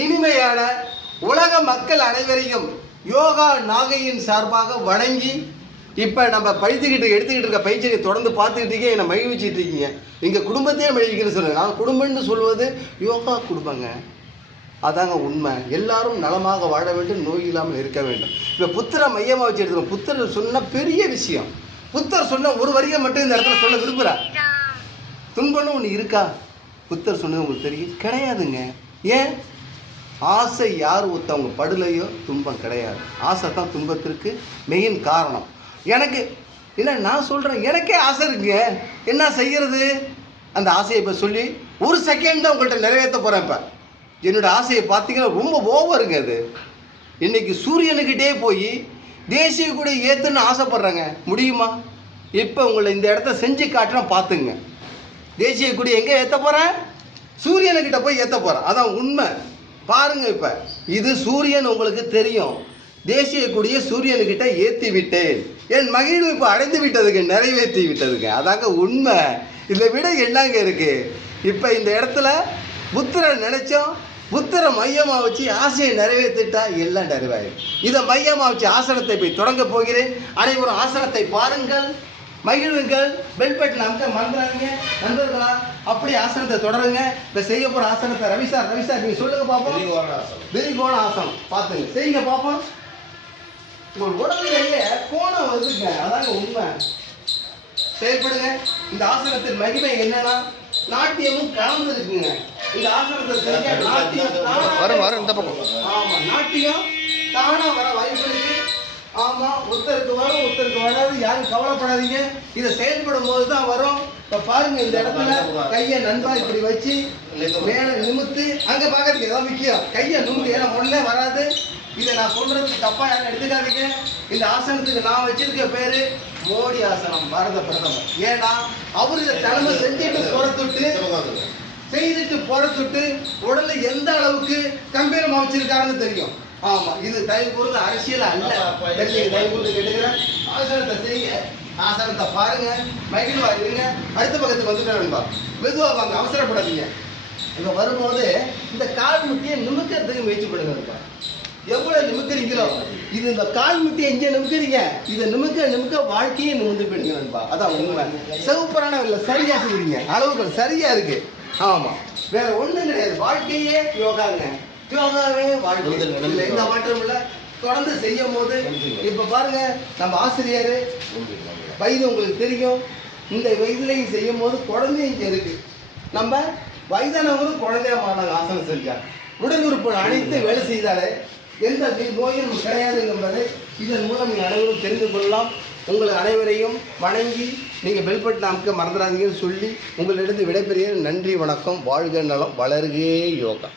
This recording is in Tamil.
இனிமையான உலக மக்கள் அனைவரையும் யோகா நாகையின் சார்பாக வணங்கி இப்போ நம்ம படித்துக்கிட்டு எடுத்துக்கிட்டு இருக்க பயிற்சியை தொடர்ந்து பார்த்துக்கிட்டு என்னை மகிழ்ச்சிட்டு இருக்கீங்க. நீங்கள் குடும்பத்தையே மகிழ்ச்சின்னு சொல்லுங்க நான் குடும்பம்னு சொல்வது யோகா குடும்பங்க. அதாங்க உண்மை. எல்லாரும் நலமாக வாழ வேண்டும் நோய் இல்லாமல் இருக்க வேண்டும். இப்போ புத்தரை மையமாக வச்சு எடுத்துக்கணும். புத்தர் சொன்ன பெரிய விஷயம். புத்தர் சொன்ன ஒரு வரியை மட்டும் இந்த இடத்துல சொல்ல விரும்புகிறேன் துன்பம்னு ஒன்று இருக்கா? புத்தர் சொன்னது உங்களுக்கு தெரியும்? கிடையாதுங்க. ஏன்? ஆசை யார் ஒருத்தவங்க படுலையோ துன்பம் கிடையாது. ஆசை தான் துன்பத்திற்கு மெயின் காரணம். எனக்கு இல்லை நான் சொல்கிறேன் எனக்கே ஆசை இருக்குங்க. என்ன செய்கிறது அந்த ஆசையை இப்போ சொல்லி ஒரு செகண்ட் தான் உங்கள்கிட்ட நிறைவேற்ற போகிறேன் இப்போ. என்னோடய ஆசையை பார்த்தீங்கன்னா ரொம்ப ஓவருங்க அது. இன்றைக்கி சூரியனுக்கிட்டே போய் தேசிய கொடி ஏற்றுன்னு ஆசைப்பட்றாங்க. முடியுமா? இப்போ உங்களை இந்த இடத்த செஞ்சு காட்டுறேன் பார்த்துங்க. தேசிய கொடி எங்கே ஏற்ற போகிறேன் சூரியனுக்கிட்ட போய் ஏற்ற போகிறேன் அதான் உண்மை. பாருங்க இப்போ. இது சூரியன் உங்களுக்கு தெரியும். தேசிய கொடியை சூரியனுக்கிட்ட ஏற்றி விட்டேன் என் மகிழ்வு இப்போ அடைந்து விட்டதுக்கு நிறைவேற்றி விட்டதுங்க அதாங்க உண்மை. இதை விட என்னங்க இருக்கு? இப்போ இந்த இடத்துல புத்தரை நினைச்சோம். புத்தரை மையமாக வச்சு ஆசையை நிறைவேற்றிட்டா எல்லாம் நிறைவாயிடும் இதை மையமாக வச்சு ஆசனத்தை போய் தொடங்க போகிறேன். அனைவரும் ஆசனத்தை பாருங்கள். மகிழுங்கள் பெல் பட்டன் அமுக்க மறந்துடாதீங்க. நண்பர்களா அப்படியே ஆசனத்தை தொடருங்க. இப்போ செய்ய போகிற ஆசனத்தை ரவி சார் ரவி சார் நீங்கள் சொல்லுங்க பார்ப்போம் விரிகோண ஆசனம். பார்த்துங்க செய்யுங்க பார்ப்போம் உங்கள் உடம்புலேயே கோணம் வருதுங்க. அதாங்க உண்மை. செயல்படுங்க. இந்த ஆசனத்தின் மகிமை என்னன்னா நாட்டியமும் கலந்து இருக்குங்க இந்த ஆசனத்தை நாட்டியம் தானா- வரும் வரும் இந்த பக்கம். ஆமா நாட்டியம் தானா வர வாய்ப்பு இருக்கு. ஆமா ஒருத்தருக்கு ஒருத்தருக்கு வராது யாரும் கவலைப்படாதீங்க. இதை செயல்படும் போது தான் வரும். இப்போ பாருங்க இந்த இடத்துல கையை நண்பா இப்படி வச்சு மேல நிமித்து அங்க பாக்கிறதுக்கு ஏதாவது முக்கியம். கையை நிமித்து ஏன்னா உடனே வராது. இதை நான் சொல்றதுக்கு தப்பா யாரும் எடுத்துக்காதீங்க. இந்த ஆசனத்துக்கு நான் வச்சிருக்க பேரு மோடி ஆசனம் பாரத பிரதமர். ஏன்னா அவர் இதை தலைமை செஞ்சுட்டு புறத்துட்டு செய்துட்டு புறத்துட்டு உடல்ல எந்த அளவுக்கு கம்பீரமா வச்சிருக்காருன்னு தெரியும். ஆமா இது தயவு கூர்ந்து அரசியல் அல்ல. தெரிஞ்சுக்க தயவு கூர்ந்து கேட்டுக்கிறேன் ஆசனத்தை செய்யுங்க ஆசனத்தை பாருங்க. மகிழ்வா இருங்க அடுத்த பக்கத்துக்கு வந்துட்டேன்பா மெதுவா வாங்க அவசரப்படாதீங்க. இப்போ வரும்போது இந்த கால் முட்டியை நிமிக்கிறதுக்கு முயற்சி பண்ணுங்கப்பா எவ்வளவு நிமிக்கிறீங்களோ இது இந்த கால் முட்டியை எங்கே நிமிக்கிறீங்க. இதை நிமிக்க நிமிக்க வாழ்க்கையே நிமிந்து போயிடுங்க நண்பா. அதான் உண்மை. சிவப்புறான இல்லை சரியா செய்றீங்க அளவுகள் சரியா இருக்கு. ஆமா. வேற ஒண்ணும் கிடையாது. வாழ்க்கையே யோகாங்க. யோகாவே வாழ்க்கை. இல்லை எந்த மாற்றம் இல்லை தொடர்ந்து செய்யும் போது இப்ப பாருங்க நம்ம ஆசிரியர் வயது உங்களுக்கு தெரியும். இந்த வயதுலையும் செய்யும் போது குழந்தையும் இருக்கு. நம்ம வயதானவரும் குழந்தையா மாறாங்க ஆசனம் செஞ்சாங்க உடல் உறுப்பு அனைத்து வேலை செய்தாலே எந்த நோயும் கிடையாது என்பதை இதன் மூலம் நீங்கள் அனைவரும் தெரிந்து கொள்ளலாம். உங்கள் அனைவரையும் வணங்கி நீங்கள் பெல் பட்டன் அமைக்க மறந்துடாதீங்கன்னு சொல்லி உங்களிடத்து விடைபெறுகிறேன். நன்றி வணக்கம். வாழ்க நலம் வளர்கே யோகா.